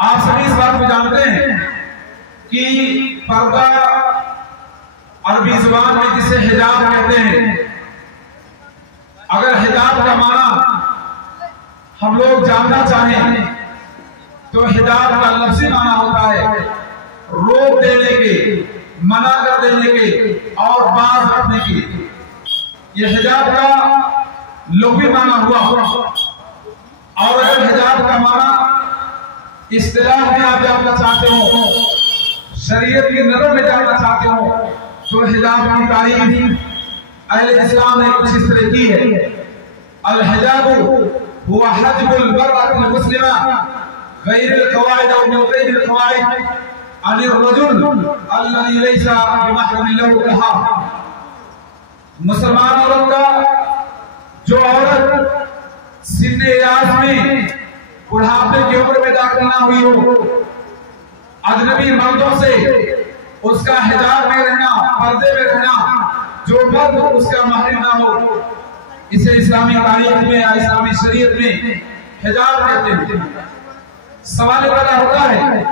آپ سبھی اس بات کو جانتے ہیں کہ پردہ عربی زبان میں جسے حجاب کہتے ہیں، اگر حجاب کا معنی ہم لوگ جاننا چاہیں تو حجاب کا لفظی معنی ہوتا ہے روک دینے کے، منع کر دینے کے اور باز رکھنے کے۔ یہ حجاب کا لغوی معنی ہوا، اور اگر حجاب کا معنی اصطلاح میں آپ جاننا چاہتے ہو، شریعت کی نظر میں جاننا چاہتے ہو، تو حجاب کی تعریف اہل اسلام نے کچھ اس طرح کی ہے: الحجاب هو حجب المرأة المسلمة غير القواعد او من غير القواعد عن الرجل الذي ليس بمحرم له لها۔ مسلمان عورت کا جو عورت سن ایاز میں بڑھاپے کی عمر میں داخل نہ ہوئی ہو، اجنبی مردوں سے اس کا حجاب میں رہنا، پردے میں رہنا، جو مرد اس کا محرم نہ ہو، اسے اسلامی تاریخ میں یا اسلامی شریعت میں حجاب کہتے ہیں۔ سوال پیدا ہوتا ہے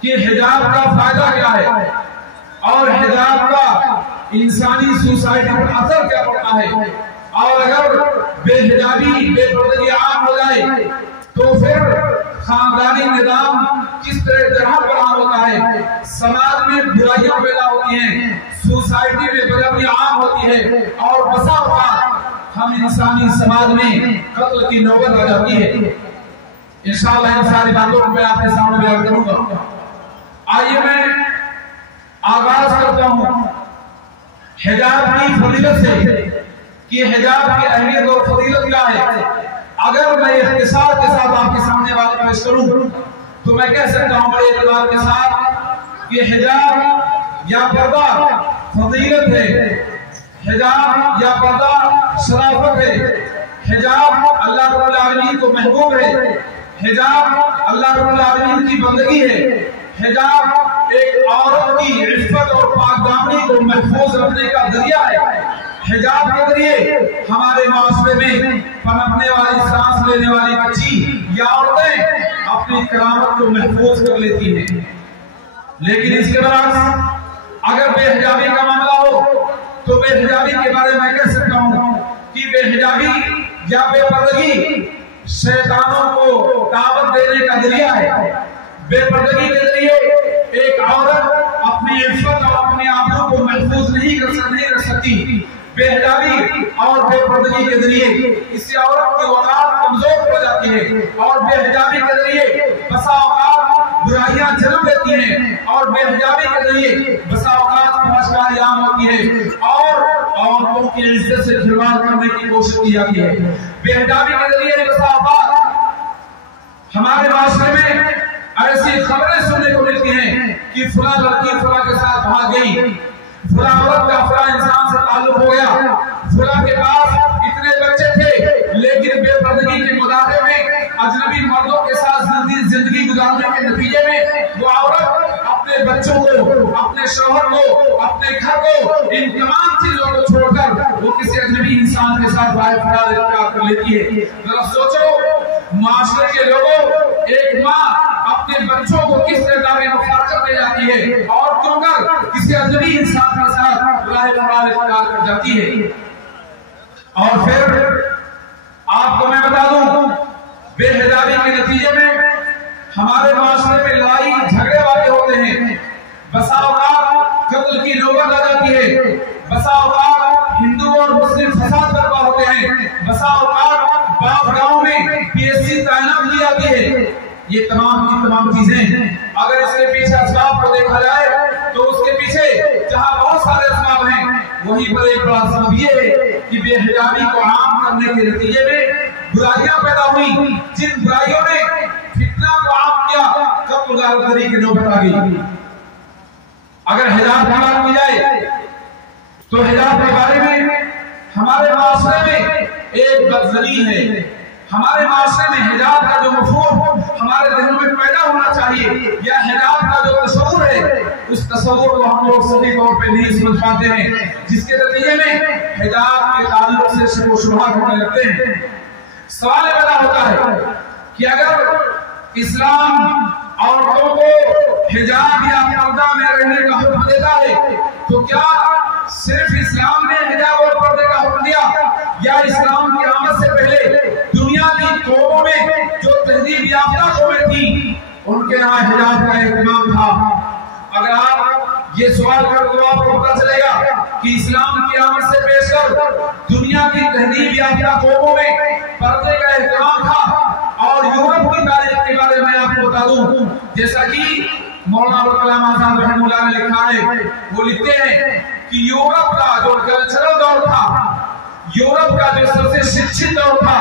کہ حجاب کا فائدہ کیا ہے اور حجاب کا انسانی سوسائٹی پر اثر کیا پڑتا ہے، اور اگر بے حجابی، بے پردگی عام ہو جائے تو پھر خاندانی نظام کس طرح برآمد ہوتا ہے، سماج میں برائیاں پیدا ہوتی ہیں، سوسائٹی میں بدبختی عام ہوتی ہے، اور بسا اوقات ہم انسانی سماج میں قتل کی نوبت آ جاتی ہے۔ انشاءاللہ ان ساری باتوں کو میں آپ کے سامنے بیان کروں گا۔ آئیے میں آغاز کرتا ہوں حجاب کی فضیلت سے کہ حجاب کی اہمیت اور فضیلت کیا ہے۔ اگر میں اختصار کے ساتھ آپ کے سامنے بات پیش کروں تو میں کہہ سکتا ہوں بڑے اعتبار کے ساتھ کہ حجاب یا پردہ فضیلت ہے، حجاب یا پردہ شرافت ہے، حجاب اللہ رب العالمین کو محبوب ہے، حجاب اللہ رب العالمین کی بندگی ہے، حجاب ایک عورت کی عفت اور پاک دامنی کو محفوظ رکھنے کا ذریعہ ہے۔ حجاب کے ذریعے ہمارے معاشرے میں پنپنے والی، سانس لینے والی بچی یا عورتیں اپنی کرامت کو محفوظ کر لیتی ہیں۔ لیکن اس کے برعکس اگر بے حجابی کا معاملہ ہو تو بے حجابی کے بارے میں کہہ سکتا ہوں کہ بے حجابی یا بے پردگی شیطانوں کو دعوت دینے کا ذریعہ ہے۔ بے پردگی کے ذریعے ایک عورت اپنی عفت اور اپنے آبرو کو محفوظ نہیں کر سکتی۔ بے حجابی اور بے پردگی کے ذریعے اس سے عورت کی وقار کمزور ہو جاتی ہے، اور بے حجابی کے ذریعے بسا اوقات برائیاں جنم لیتی ہیں، اور بے حجابی کے ذریعے بسا اوقات فحشائی عام ہوتی ہے، اور عورتوں کی عزت سے کھلواڑ کرنے کی کوشش کی جاتی ہے۔ بے حجابی کے ذریعے بسا اوقات ہمارے معاشرے میں ایسی خبریں سننے کو ملتی ہیں کہ فلاں لڑکی فلاں کے ساتھ بھاگ گئی، فلاں عورت کا فلاں انسان سے تعلق ہو گیا، فلاں کے پاس اتنے بچے تھے، لیکن بے پردگی کے مداخلے میں اجنبی مردوں کے ساتھ زندگی گزارنے کے نتیجے میں وہ عورت اپنے بچوں کو، اپنے شوہر کو، اپنے گھر کو، ان تمام چیزوں کو چھوڑ کر وہ کسی اجنبی انسان کے ساتھ واقع کر لیتی ہے۔ ذرا سوچو معاشرے کے لوگوں، ایک ماں اپنے بچوں کو کس طرح داغے مفارقت دے جاتی ہے اور کیوں کر کسی اجنبی انسان کے ساتھ راہ فرار اختیار کر جاتی ہے۔ اور پھر آپ کو میں بتا دوں، بے حجابی کے نتیجے میں ہمارے معاشرے میں لڑائی جھگڑے واقع ہوتے ہیں، بسا اوقات قتل کی نوبت آ جاتی ہے، بسا اوقات ہندو اور مسلم فساد برپا ہوتے ہیں، بسا اوقات بعض گاؤں میں PSC تعینات کی جاتی ہے۔ یہ تمام کی تمام چیزیں اگر اس کے پیچھے اسباب کو دیکھا جائے تو اس کے پیچھے جہاں بہت سارے اسباب ہیں، وہیں پر ایک بڑا سبب یہ ہے کہ بے حجابی کو عام کرنے کے نتیجے میں برائیاں پیدا ہوئی، جن برائیوں نے فتنہ کو عام کیا، قتل غارت کی نوبت آ گئی۔ اگر حجاب کی بات کی جائے تو حجاب کے بارے میں ہمارے معاشرے میں ایک بدظنی ہے۔ ہمارے معاشرے میں حجاب کا جو مفہوم ہمارے ذہنوں میں پیدا ہونا چاہیے، یا حجاب کا جو تصور ہے، اس تصور کو ہم لوگ صحیح طور پہ نہیں سمجھ پاتے ہیں، جس کے نتیجے میں حجاب کے تعلق سے شک و شبہات ہونے لگتے ہیں۔ سوال پیدا ہوتا ہے کہ اگر اسلام عورتوں کو حجاب یا پردہ میں رہنے کا حکم دیتا ہے تو کیا صرف اسلام نے حجاب اور پردے کا حکم دیا یا اسلام کی آمد سے پہلے دنیا کی قوموں میں جو تہذیب یافتہ قومیں تھیں ان کے یہاں حجاب کا اہتمام تھا؟ اگر آپ یہ سوال کر تو آپ کو پتہ چلے گا کہ اسلام کی آمد سے پیش کر دنیا کی تہذیب یافتہ قوموں میں پردے کا اہتمام تھا۔ اور یورپ کی تاریخ کے بارے میں آپ کو بتا دوں، جیسا کہ مولانا ابوالکلام آزاد رحمہ اللہ نے لکھا ہے، وہ لکھتے ہیں کہ یورپ کا جو کلچرل دور تھا، یورپ کا جو سب سے شکشت دور تھا،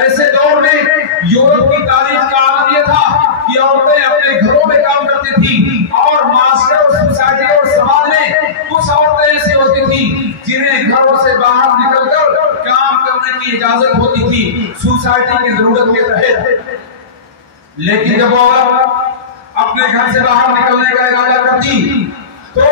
ایسے دور میں یورپ کی تاریخ کا عالم یہ تھا کہ عورتیں اپنے گھروں میں کام کرتی تھیں اور معاشرے اور سوسائٹی اور سماج میں کچھ عورتیں ایسی ہوتی تھیں جنہیں گھروں سے باہر نکل کر کام کرنے کی اجازت ہوتی تھی سوسائٹی کی ضرورت کے تحت۔ لیکن جب وہ اپنے گھر سے باہر نکلنے کا ارادہ کرتی تو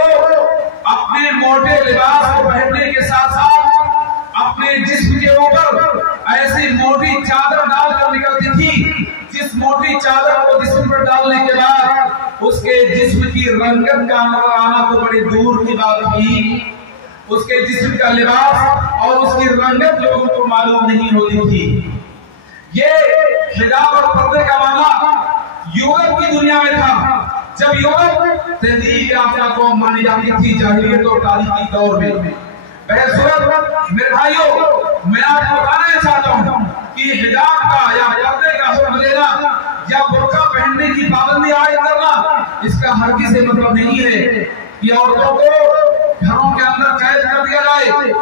اپنے موٹے لباس کو پہننے کے ساتھ ساتھ اپنے جسم کے اوپر ایسی موٹی چادر ڈال کر نکلتی تھی جس موٹی چادر کو جسم پر ڈالنے کے بعد اس کے جسم کی رنگت کا نظر آنا تو بڑی دور کی بات تھی، اس کے جسم کا لباس اور اس کی رنگت لوگوں کو معلوم نہیں ہوتی تھی۔ یہ حجاب اور پردے کا معاملہ یورپ کی دنیا میں تھا، جب یورپ تہذیب یافتہ قوم مانی جاتی تھی جاہلیت اور تاریخی دور میں۔ بہرصورت میرے بھائیوں، میں آپ کو بتانا چاہتا ہوں کہ حجاب کا یا پردے کا حکم دینا یا برقع پہننے کی پابندی عائد کرنا اس کا ہرگز یہ مطلب نہیں ہے کہ عورتوں کو گھروں کے اندر قید کر دیا جائے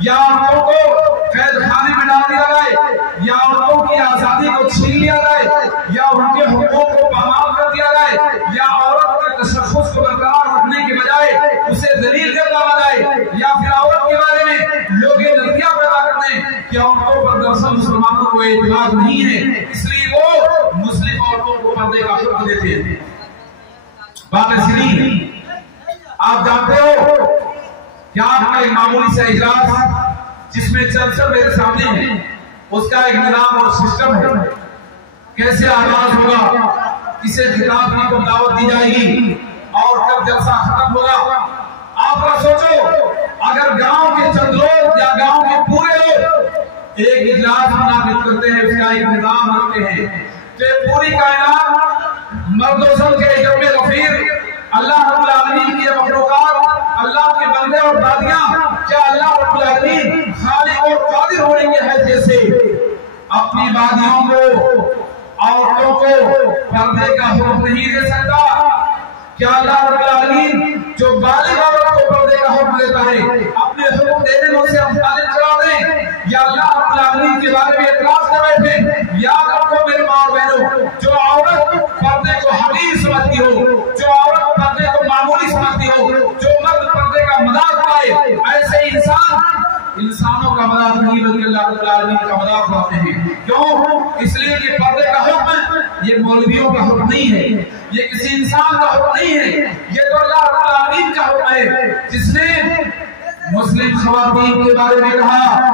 یا عورتوں کو قید خانے میں ڈال دیا جائے یا عورتوں کی آزادی کو چھین لیا جائے یا ان کے حقوق کو پامال کر دیا جائے یا عورت کے تشخص کو برقرار رکھنے کے بجائے اسے ذلیل کر دیا جائے یا پھر عورت کے بارے میں لوگ یہ نظریہ پیدا کرتے ہیں کہ عورتوں پر دراصل مسلمانوں کو اعتماد نہیں ہے اس لیے وہ مسلم عورتوں کو پردے کا حکم دیتے ہیں۔ بات ایسی نہیں، آپ جانتے ہو کیا آپ کا ایک معمولی سا اجلاس جس میں چند میرے سامنے ہیں اس کا ایک نظام اور سسٹم ہے، کیسے آغاز ہوگا، کسے خطاب کی کو دعوت دی جائے گی اور کب جلسہ ختم ہوگا۔ آپ کا سوچو اگر گاؤں کے چند لوگ یا گاؤں کے پورے لوگ ایک اجلاس منعقد کرتے ہیں، اس کا ایک نظام رکھتے ہیں کہ پوری کائنات مرد و زن کے اجمع غفیر اللہ رب العالمین کی مخلوقات اللہ کے بندے اور بندیاں کیا اللہ رب العالمین خالق اور قادر ہونے کے حیثیت سے اپنی بادیوں کو عورتوں کو پردے کا حکم نہیں دے سکتا؟ کیا اللہ رب العالمین جو بالغ عورت کو پردے کا حکم دیتا ہے اپنے حکم دینے میں اسے مخالف قرار دیں یا اللہ رب العالمین کے بارے میں اعتراض کر بیٹھے؟ یاد رکھو میرے ماں اور بہنوں، جو عورت پردے کو حقیر سمجھتی ہو، جو عورت پردے کو معمولی سمجھتی ہو، جو مرد پردے کا مذاق اڑائے، ایسے انسانوں کا مذاق نہیں بلکہ اللہ رب العالمین کا مذاق اڑاتے ہیں۔ کیوں؟ اس لیے کہ پردے کا حکم یہ مولویوں کا حکم نہیں ہے، یہ کسی انسان کا حکم نہیں ہے، یہ تو اللہ رب العالمین کا حکم ہے جس نے مسلم خواتین کے بارے میں کہا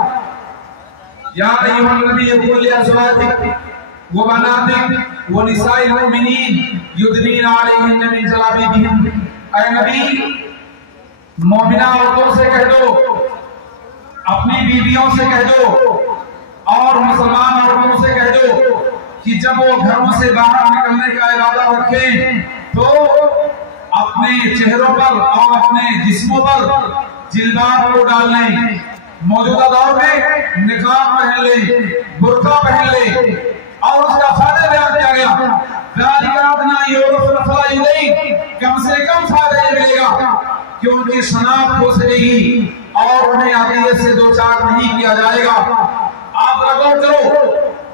یا ایھا النبی قل لازواجک وبناتک ونساء المؤمنین یدنین علیہن من جلابیبہن، اے نبی مومنہ عورتوں سے کہہ دو، اپنی بیویوں سے کہہ دو اور مسلمان عورتوں سے کہہ دو کہ جب وہ گھروں سے باہر نکلنے کا ارادہ رکھیں تو اپنے چہروں پر اور اپنے جسموں پر جلباب کو ڈال لیں، موجودہ دور میں نقاب پہن لیں، برقع پہن لیں اور اس کا فائدہ بیان کیا گیا کم سے کم فائدہ یہ ملے گا کہ ان کی شناخت ہو سکے گی اور انہیں عقیدت سے دو چار نہیں کیا جائے گا۔ آپ غور کرو،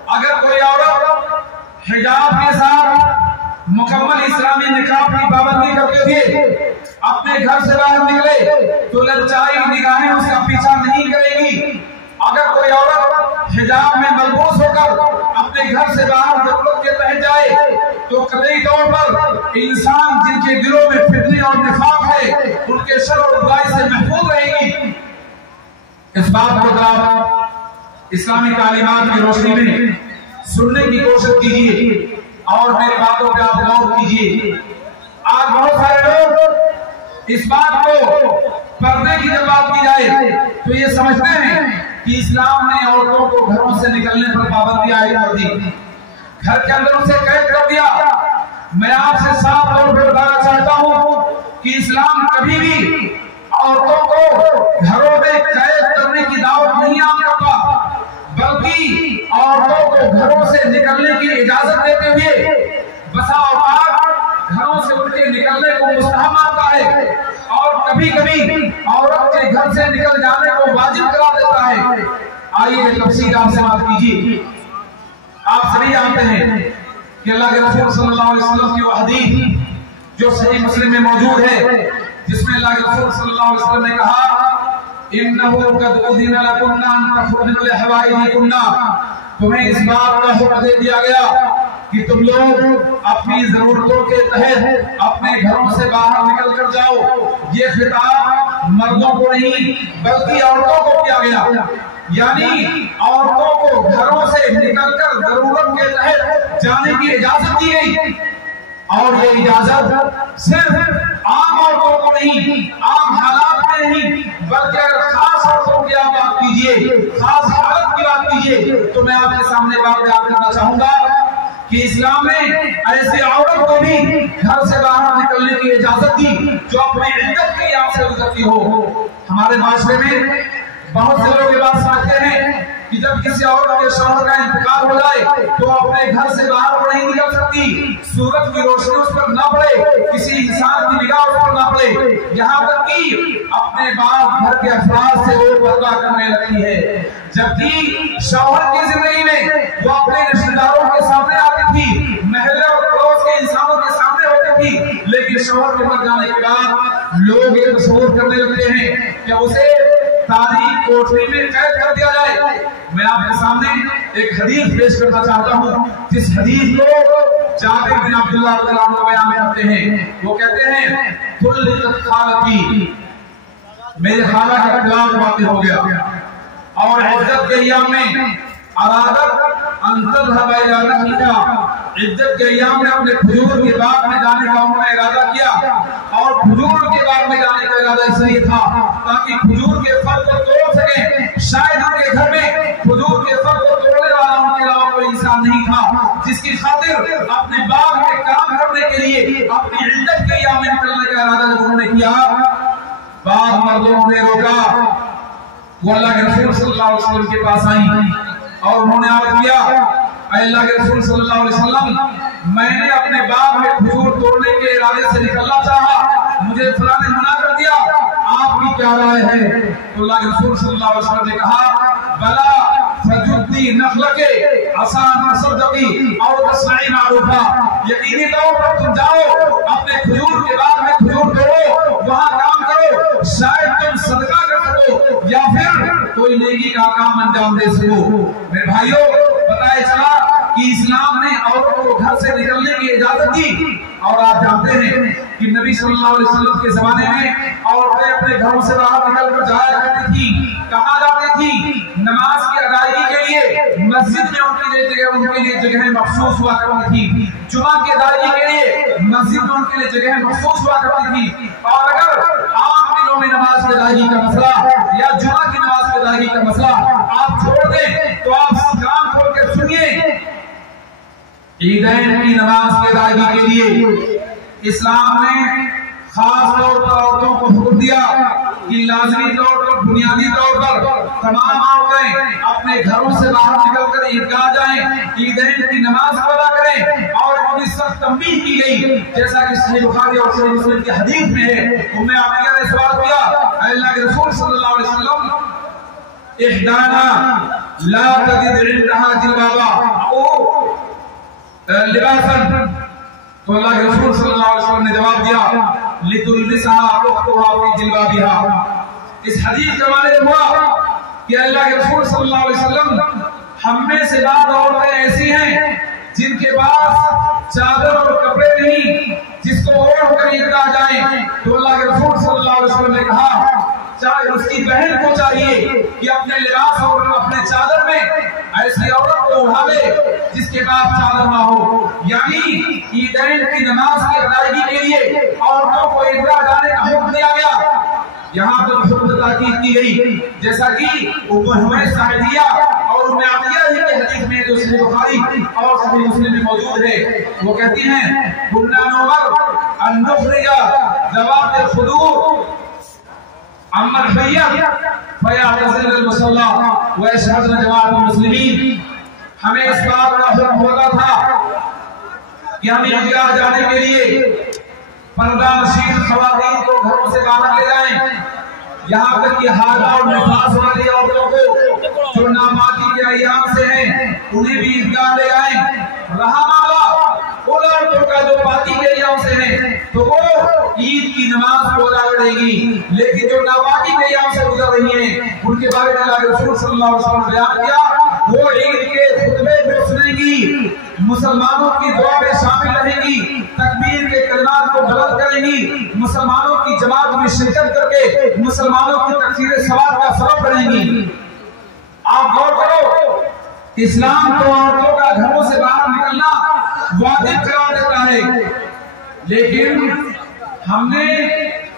اگر کوئی عورت حجاب کے ساتھ مکمل اسلامی نقاب کی پابندی کرتے ہوئے اپنے گھر سے باہر نکلے تو للچائی نگاہیں اس کا پیچھا نہیں کرے گی۔ اگر کوئی عورت حجاب میں ملبوس ہو کر اپنے گھر سے باہر ضرورت کے تحت جائے تو قطعی طور پر انسان جن کے دلوں میں فتنہ اور نفاق ہے ان کے شر اور برائی سے محفوظ رہے گی۔ اس بات کو آپ اسلامی تعلیمات کی روشنی میں سننے کی کوشش کیجیے اور میری باتوں پہ آپ غور آج بہت سارے لوگ اس بات کو پردے کی جب بات کی جائے تو یہ سمجھتے ہیں کہ اسلام نے عورتوں کو گھروں سے نکلنے پر پابندی عائد کر دی، گھر کے اندر اسے قید کر دیا۔ میں آپ سے صاف طور پر بتانا چاہتا ہوں کہ اسلام کبھی بھی عورتوں کو گھروں میں قید کرنے کی دعوت نہیں عام کرتا، بلکہ عورتوں کو گھروں سے نکلنے کی اجازت دیتے ہوئے بسا اوقات گھروں سے ان کے نکلنے کو مستحب مانتا ہے، اور کبھی کبھی عورت کے گھر سے نکل جانے کو واجب کرا دیتا ہے۔ آئیے تفصیل آپ سے بات کیجیے۔ آپ سبھی جانتے ہیں کہ اللہ کے رسول صلی اللہ علیہ وسلم کی وہ حدیث جو صحیح مسلم میں موجود ہے، جس میں اللہ کے رسول صلی اللہ علیہ وسلم نے کہا اِنَّهُ قَدْ أُذِنَ لَكُنَّ أَن تَخْرُجْنَ لِحَوَائِجِكُنَّ، تمہیں اس بات کا حکم دے دیا گیا کہ تم لوگ اپنی ضرورتوں کے تحت اپنے گھروں سے باہر نکل کر جاؤ۔ یہ خطاب مردوں کو نہیں بلکہ عورتوں کو کیا گیا، یعنی عورتوں کو گھروں سے نکل کر ضرورت کے تحت جانے کی اجازت دی گئی، اور یہ اجازت صرف عام عورتوں کو نہیں، عام حالات میں نہیں، بلکہ اگر خاص عورتوں کی آپ بات کیجئے، خاص حالت کی بات کیجئے، تو میں آپ کے سامنے بات بیان کرنا چاہوں گا کہ اسلام نے ایسے عورت کو بھی گھر سے باہر نکلنے کی اجازت دی جو اپنی عدت کے لیے سے گزرتی ہو۔ ہمارے معاشرے میں بہت سے لوگ یہ بات سمجھتے ہیں کہ جب کسی عورت کے شوہر کا انتقال ہو جائے تو اپنے گھر سے باہر وہ نہیں نکل سکتی، سورج کی روشنی اس پر نہ پڑے، کسی انسان کی نگاہ اس پر نہ پڑے، یہاں تک کہ اپنے باپ گھر کے افراد سے وہ پردہ کرنے لگتی ہے۔ جبکہ شوہر کی زندگی میں وہ اپنے رشتہ داروں کے سامنے آتی تھی، محلے اور پڑوس کے انسانوں کے سامنے ہوتی تھی، لیکن شوہر کے مر جانے کے بعد لوگ یہ تصور کرنے لگتے ہیں کہ اسے تاریخ کوٹری میں قید کر دیا جائے۔ میں آپ کے سامنے ایک حدیث پیش کرنا چاہتا ہوں، جس حدیث کو جابر بن عبداللہ رضی اللہ عنہ بیان کرتے ہیں۔ وہ کہتے ہیں طلقت خالتی، میرے خالہ کا طلاق واقع ہو گیا، اور عدت کے ایام میں ارادت ان تذهب الى نخلها، عدت کے ایام میں اپنے کھجور کے باغ میں جانے کا انہوں نے ارادہ کیا، اور کھجور کے باغ میں جانے کا ارادہ اس لیے تھا تاکہ کھجور کے پھل کو توڑ سکیں۔ شاید ان کے گھر میں کھجور کے پھل کو توڑنے والا ان کے علاوہ کوئی انسان نہیں تھا، جس کی خاطر اپنے باغ میں کام کرنے کے لیے اپنی عدت کے ایام میں نکلنے کا ارادہ جب انہوں نے کیا، بعض مردوں نے روکا، وہ اللہ کے رسول صلی اللہ علیہ وسلم کے پاس آئیں اور انہوں نے عرض کیا اے اللہ کے رسول صلی اللہ علیہ وسلم، میں نے اپنے باغ میں کھجور توڑنے کے ارادے سے نکلنا چاہا، مجھے فلاں نے منع کر دیا، آپ کی کیا رائے ہے؟ تو اللہ کے رسول صلی اللہ علیہ وسلم نے کہا بلا فجدی نخلکے آسان تصدقی اور تصنعی معروفہ، یقینی طور پر تم جاؤ اپنے کھجور کے باغ میں کھجور توڑو، وہاں کام کرو، شاید تم صدقہ کر سکو یا پھر کوئی نیکی کا کام انجام دے سکو۔ میرے بھائیوں، بتائے چلا کہ اسلام نے عورتوں کو گھر سے نکلنے کی اجازت دی، اور آپ جانتے ہیں کہ نبی صلی اللہ علیہ وسلم کے زمانے میں عورتیں اپنے گھروں سے باہر نکل کر جایا کرتی تھی، کہاں جاتی تھی؟ نماز کی ادائیگی کے لیے مسجد میں ان کے لیے جگہیں مخصوص ہوا کرتی تھی، جمعہ کی ادائیگی کے لیے مسجد میں ان کے لیے جگہیں مخصوص ہوا کرتی تھی، اور اگر عام دنوں میں نماز کی ادائیگی کا مسئلہ یا جمعہ کی نماز کی ادائیگی کا مسئلہ آپ چھوڑ دیں تو آپ کام کھول کے سنیے، عیدین کی نماز کی ادائیگی کے لیے اسلام نے خاص طور پر عورتوں کو حکم دیا کہ لازمی طور پر، بنیادی طور پر تمام عورتیں اپنے گھروں سے باہر نکل کر عیدگاہ جائیں، عیدین کی نماز ادا کریں، اور اپنی سخت تنبیہ کی گئی، جیسا کہ صحیح بخاری اور صحیح مسلم کی حدیث میں ہے۔ ام عطیہ نے سوال کیا اے اللہ کے رسول صلی اللہ علیہ وسلم، احدانا لا تجد عندها جلبابا او لباسا، تو اللہ کے رسول صلی اللہ علیہ وسلم نے جواب دیا لِتُلْبِسَهَا أُخْتُهَا فِي جِلْبَابِهَا۔ اس حدیث کا معنی ہوا کہ اللہ کے رسول صلی اللہ علیہ وسلم، ہم میں سے بعض عورتیں ایسی ہیں جن کے پاس چادر اور کپڑے نہیں جس کو اوڑھ کر عیدگاہ جائیں، تو اللہ کے رسول صلی اللہ علیہ وسلم نے کہا چاہے اس کی بہن کو چاہیے کہ اپنے لباس اور اپنے چادر میں ایسی عورت کو اڑا لے جس کے پاس چادر نہ ہو، یعنی عیدین کی نماز کی ادائیگی عورتوں کو عیدگاہ جانے کا حکم دیا گیا. یہاں پر حکم تاکید کی گئی جیسا کہ ام حمیس صاحبیہ اور ام عطیہ ہی کے حدیث میں جو صحیح بخاری اور صحیح مسلم میں موجود ہے. وہ کہتی ہیں کنا نؤمر ان نخرج ذوات الخدور اما الحیہ فیعتزلن المصلی ویشہدن جماعت المسلمین. ہمیں اس بات کا حکم ہوتا تھا کہ ہم عیدگاہ جانے کے لیے پردہ نشین خواتین کو گھروں سے باہر لے جائیں. یہاں تک کہ حاضہ اور نفاس والی عورتوں کو جو ناماتی کے ایام سے ہیں انہیں بھی عیدگاہ لے آئیں. رہا مالا ان عورتوں کا جو پاکی کے ایام سے ہیں تو وہ عید کی نماز کو ادا کرے گی، لیکن جو ناپاکی کے ایام سے گزر رہی ہیں ان کے بارے میں اللہ کے رسول صلی اللہ علیہ وسلم نے بیان کیا وہ عید کے خطبے کو سنیں گی، مسلمانوں کی دعا میں شامل رہیں گی، تکبیر کے کلمات کو بلند کریں گی، مسلمانوں کی جماعت میں شرکت کر کے مسلمانوں کی تکثیر ثواب کا سبب بنیں گی. آپ غور کرو، اسلام تو عورتوں کا گھروں سے باہر نکلنا واجب قرار دیتا ہے، لیکن ہم نے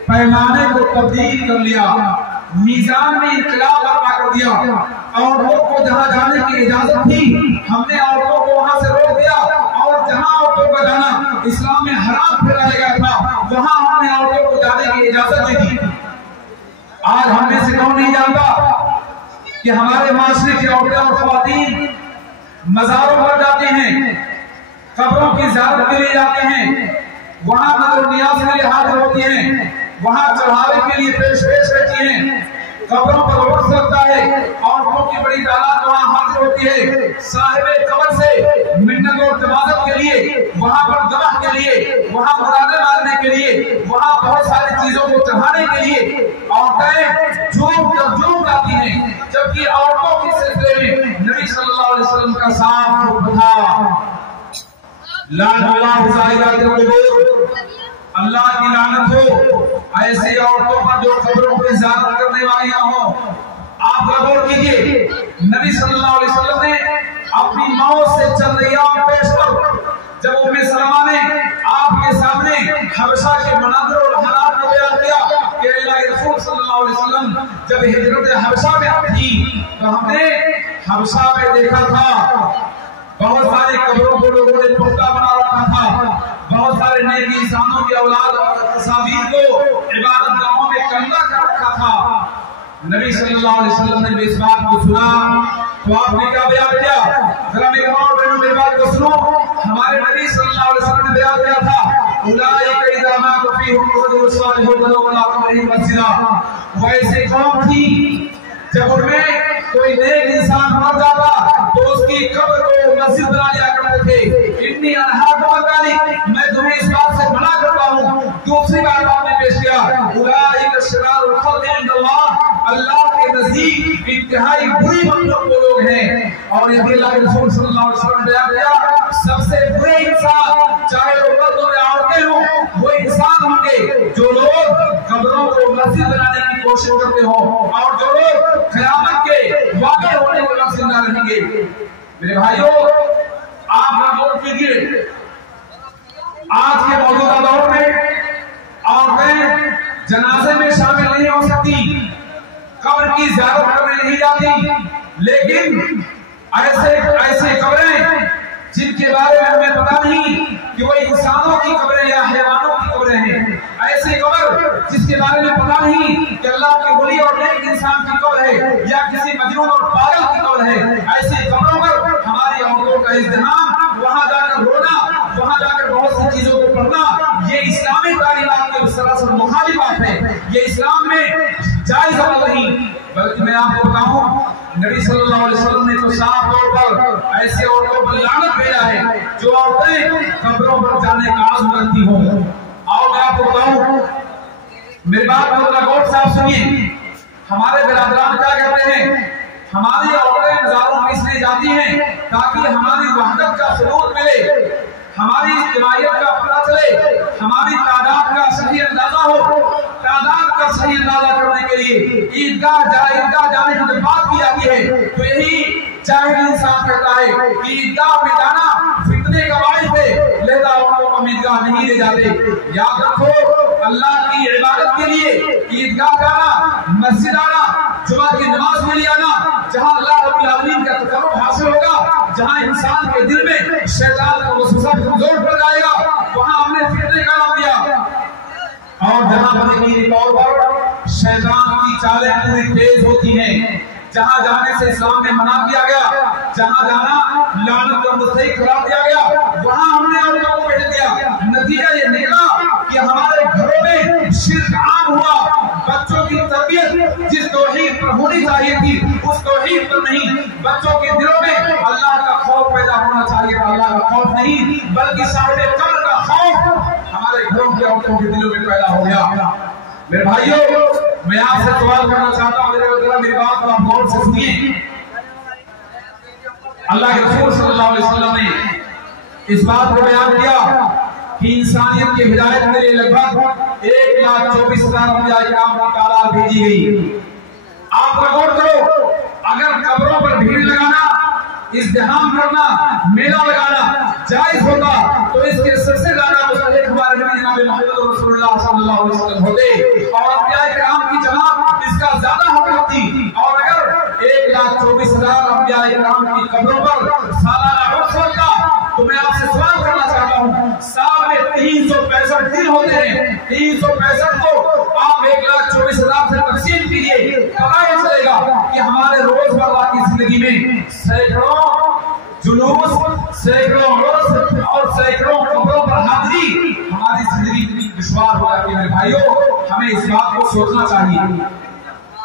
پیمانے کو تبدیل کر لیا، میزان میں انقلاب برپا کر دیا. عورتوں کو جہاں جانے کی اجازت تھی ہم نے عورتوں کو وہاں سے روک دیا، اور جہاں عورتوں کا جانا اسلام میں حرام ٹھہرایا گیا تھا وہاں ہم نے عورتوں کو جانے کی اجازت دی تھی. آج ہم میں سے کون نہیں جانتا کہ ہمارے معاشرے کی عورتیں اور خواتین مزاروں پر جاتے ہیں، قبروں کی زیارت کے لیے جاتے ہیں، وہاں نظر نیاز کے لیے حاضر ہوتی ہیں، وہاں چڑھاوے کے لیے پیش رہتی ہیں، قبروں پر عرس لگتا ہے، عورتوں کی بڑی تعداد وہاں حاضر ہوتی ہے صاحب قبر سے منت اور تمازت کے لیے، وہاں پر گواہ کے لیے، وہاں مرادیں ماننے کے لیے، وہاں بہت ساری چیزوں کو چڑھانے کے لیے عورتیں جھوم جاتی ہیں. جبکہ عورتوں کے سلسلے میں نبی صلی اللہ علیہ وسلم کا صاف حکم تھا لعن اللہ زائرات القبور، اللہ کی لعنت ہو ایسی عورتوں پر جو قبروں پہ زیارت کرنے والیاں ہوں. آپ غور کیجئے نبی صلی اللہ علیہ وسلم نے اپنی موت سے چند ایام پیش کر جب ام سلمہ نے آپ کے سامنے حبشہ کے مناظر اور حالات کو بیان کیا کہ اللہ کے رسول صلی اللہ علیہ وسلم جب ہجرت حبشہ میں تھی تو ہم نے حبشہ میں دیکھا تھا بہت ساری قبروں کو لوگوں نے پختہ بنا رکھا تھا، بہت سارے نیک انسانوں کی اولاد اور تصاویر کو عبادت گاہوں میں کندہ کر رکھا تھا. نبی صلی اللہ علیہ وسلم نے اس بات کو سنا تو آپ نے کیا بیان کیا؟ ذرا میرے ماں اور بہنوں میری بات کو سنو. ہمارے نبی صلی اللہ علیہ وسلم نے بیان کیا تھا اولئک اذا مات فیہم الرجل الصالح بنوا علی قبرہ مسجدا. وہ ایسے قوم تھی جب ان میں کوئی نیک انسان مر جاتا تو اس کی قبر کو مسجد بنا لیا کرتے تھے. انی انہاکم عن ذلک، میں تمہیں اس بات سے منع کرتا ہوں. دوسری بات آپ نے پیش کیا اولئک شرار الخلق عند اللہ، اللہ کے نزدیک انتہائی بری مخلوق وہ لوگ ہیں. اور یہ اللہ کے رسول صلی اللہ علیہ وسلم نے بیان کیا سب سے برے انسان چاہے وہ مرد ہو یا عورتیں ہوں وہ انسان ہوں گے جو لوگ قبروں کو مسجد بنانے کی کوشش کرتے ہوں اور جو لوگ قیامت کے واقع ہونے کو نہ زندہ رہیں گے. میرے بھائیوں آپ غور کیجئے آج کے موجودہ دور میں عورتیں جنازے میں شامل نہیں ہو سکتی، قبر کی زیارت کرنے نہیں جاتی، لیکن ایسے قبریں جن کے بارے میں ہمیں پتا نہیں کہ وہ انسانوں کی قبریں یا حیوانوں کی قبریں ہیں، ایسے قبر جس کے بارے میں پتا نہیں کہ اللہ کے ولی اور نیک انسان کی قبر ہے یا کسی مجنون اور پاگل کی قبر ہے، ایسی قبروں پر ہماری عورتوں کا ازدحام، وہاں جا کر رونا، وہاں جا کر بہت سی چیزوں کو پڑھنا، یہ اسلامی تعلیمات کے سراسر مخالف بات ہے. یہ اسلام میں جائز عمل نہیں. بلکہ میں آپ کو بتاؤں نبی صلی اللہ علیہ وسلم نے تو صاف طور پر ایسے عورتوں پر لعنت بھیجا ہے جو عورتیں قبروں پر جانے کا عزم رکھتی ہوں. اور میں آپ کو بتاؤں میری بات کو غور سے آپ سنیے. ہمارے برادران کیا کہتے ہیں ہماری عورتیں مزاروں میں اس لیے جاتی ہیں تاکہ ہماری وحدت کا ثبوت ملے، ہماری اجتماعیت کا پتہ چلے، ہماری تعداد کا صحیح اندازہ ہو. تعداد کا صحیح اندازہ کرنے کے لیے عیدگاہ جانے کی بات کی جاتی ہے تو یہی جاہل انسان کہتا ہے کہ عیدگاہ میں جانا فتنے کا باعث ہے، لہذا عورتوں کو عیدگاہ نہیں لے جاتے. یاد رکھو اللہ کی عبادت کے لیے عیدگاہ جانا، مسجد آنا، جمعہ کی نماز میں لے آنا، جہاں اللہ رب العالمین کا تقرب حاصل ہوگا، جہاں انسان کے دل میں شیطان کا وسوسہ کمزور پڑ جائے گا، وہاں ہم نے فتنے کا نام دیا۔ اور جہاں یقینی طور پر شیطان کی چالیں پوری تیز ہوتی ہیں، جہاں جانے سے اسلام میں منع کیا گیا، جہاں جانا لعنت کا مستحق قرار دیا گیا، وہاں ہم نے عورتوں کو بھیج دیا۔ نتیجہ یہ نکلا کہ ہمارے گھروں میں شرک عام ہوا، بچوں کی تربیت جس توحید پر ہونی چاہیے تھی اس توحید پر نہیں، بچوں کے دلوں میں اللہ کا خوف پیدا ہونا چاہیے تھا، اللہ کا خوف نہیں بلکہ صاحب قبر کا خوف ہمارے گھروں کی عورتوں کے دلوں میں پیدا ہو گیا۔ میرے بھائیوں، میں آپ سے سوال کرنا چاہتا ہوں، میری بات کو آپ غور سے سنیے۔ اللہ کے رسول صلی اللہ علیہ وسلم نے اس بات کو بیان کیا کہ انسانیت کی ہدایت کے لیے لگ بھگ 1,24,000 انبیاء کرام کی تعداد بھیجی گئی۔ آپ غور کرو، اگر قبروں پر بھیڑ لگانا، ازدحام کرنا، میلہ لگانا جائز ہوتا تو اس کے سب سے زیادہ مستحق ہمارے نبی جناب محمد رسول اللہ صلی اللہ علیہ وسلم ہوتے، اور انبیاء کرام کی جماعت اس کا زیادہ حق رکھتی۔ اور اگر 1,24,000 انبیاء کرام کی قبروں پر سالانہ عرس ہوتا تو میں آپ سے سوال کرنا چاہتا ہوں، سال میں 365 دن ہوتے ہیں، 365 کو آپ 1,24,000 سے تقسیم کیجئے، پتہ یہ چلے گا کہ ہمارے روزمرہ کی زندگی میں سینکڑوں جلوس، سینکڑوں عرس اور سینکڑوں قبروں پر حاضری ہماری زندگی اتنی دشوار ہو جاتی ہے۔ میرے بھائیوں، ہمیں اس بات کو سوچنا چاہیے۔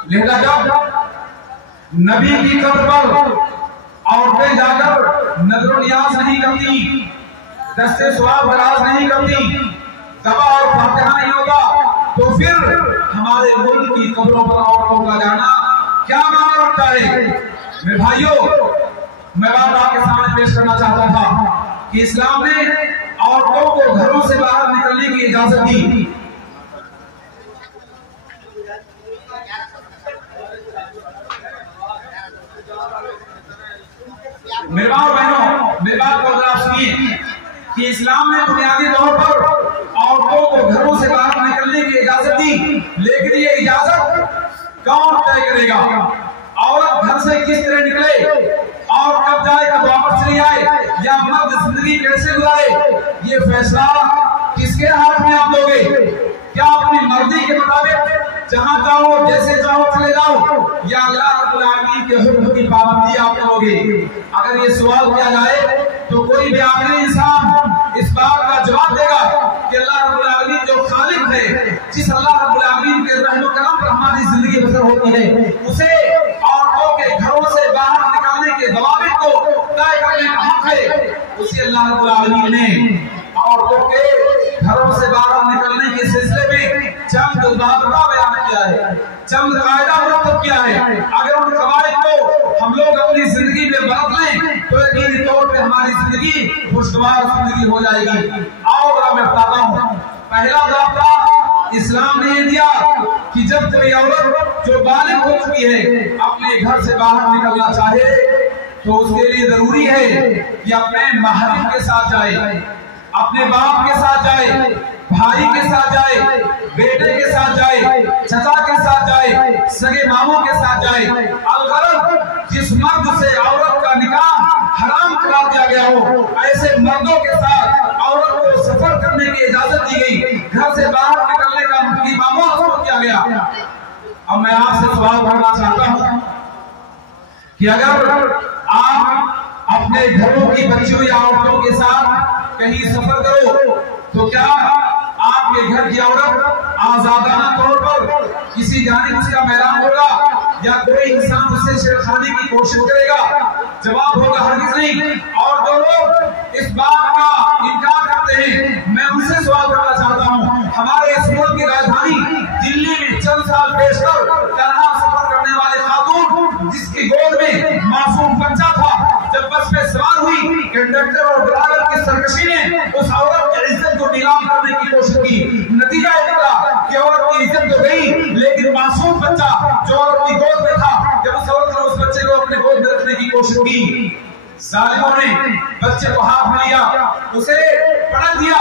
لہذا جب نبی کی قبر پر عورتیں جا کر نظر و نیاز نہیں کرتی، دست ثواب فراز نہیں کرتی، دعا اور فاتحہ نہیں ہوتا، تو پھر ہمارے ملک کی قبروں پر عورتوں کا جانا کیا معنی رکھتا ہے؟ میرے بھائیوں، میں بات آپ کے سامنے پیش کرنا چاہتا تھا کہ اسلام نے عورتوں کو گھروں سے باہر نکلنے کی اجازت دی۔ میرے بہنوں، میری بات کو ذرا سنیے کہ اسلام نے بنیادی طور پر عورتوں کو گھروں سے باہر نکلنے کی اجازت دی، لیکن یہ اجازت کون طے کرے گا؟ عورت گھر سے کس طرح نکلے اور کب جائے، کب واپس چلی آئے، یا مرد زندگی کیسے گزارے، یہ فیصلہ کس کے ہاتھ میں آپ لوگے؟ کیا اپنی مرضی کے مطابق جہاں چاہو جیسے چاہو چلے جاؤ، یا اللہ رب العالمین کے حکم کی پابندی آپ کرو گے؟ اگر یہ سوال کیا جائے تو کوئی بھی عاقل انسان اس بات کا جواب دے گا کہ اللہ رب العالمین جو خالق ہے، جس اللہ رب العالمین کے رحم و کرم پر ہماری زندگی بسر ہوتی ہے، اسے عورتوں کے گھروں سے باہر نکالنے کے ضوابط کو طے کرنے کا حق ہے۔ اسی اللہ رب العالمین نے عورتوں کے گھروں سے باہر نکلنے کے سلسلے میں چند ضابطہ بیان کیا ہے، چند قاعدہ مرتب کیا ہے۔ اگر ان قواعد کو ہم لوگ اپنی زندگی میں برت لیں تو یقینی طور پہ ہماری زندگی خوشگوار زندگی ہو جائے گی۔ اور میں بتاتا ہوں، پہلا ضابطہ اسلام نے یہ دیا کہ جب کوئی عورت جو بالغ ہو چکی ہے اپنے گھر سے باہر نکلنا چاہے تو اس کے لیے ضروری ہے کہ اپنے محرم کے ساتھ جائے، اپنے باپ کے ساتھ جائے، بھائی کے ساتھ جائے، بیٹے کے ساتھ جائے، چچا کے ساتھ جائے، سگے ماموں کے ساتھ جائے۔ الغرض جس مرد سے عورت کا نکاح حرام قرار دیا گیا ہو، ایسے مردوں کے ساتھ عورت کو سفر کرنے کی اجازت دی گئی، گھر سے باہر نکلنے کا اماموں کو کیا گیا۔ اب میں آپ سے سوال کرنا چاہتا ہوں کہ اگر آپ اپنے گھروں کی بچی ہوئی عورتوں کے ساتھ کہیں سفر کرو تو کیا آپ کے گھر کی عورت آزادانہ طور پر کسی جانب اس کا میدان ہوگا یا کوئی انسان اس سے چھیڑخانی کی کوشش کرے گا؟ جواب ہوگا ہرگز نہیں۔ اور جو لوگ اس بات کا انکار کرتے ہیں، میں ان سے سوال کرنا چاہتا ہوں، ہمارے اس ملک کی راجدھانی دلی میں چند سال پیشتر تنہا سفر کرنے والے خاتون جس کی گود میں معصوم بچہ تھا، جب بس پہ سوار ہوئی، کنڈکٹر اور ڈرائیور کی سرکشی نے اس عورت کی عزت کو نیلام کرنے کی کوشش کی۔ نتیجہ یہ نکلا کہ عورت کی عزت تو گئی، لیکن معصوم بچہ جو عورت کی گود میں تھا، جب اس عورت نے اس بچے کو اپنے گود میں رکھنے کی کوشش کی، ظالموں نے بچے کو ہاتھ میں لیا، اسے پٹک دیا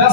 10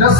10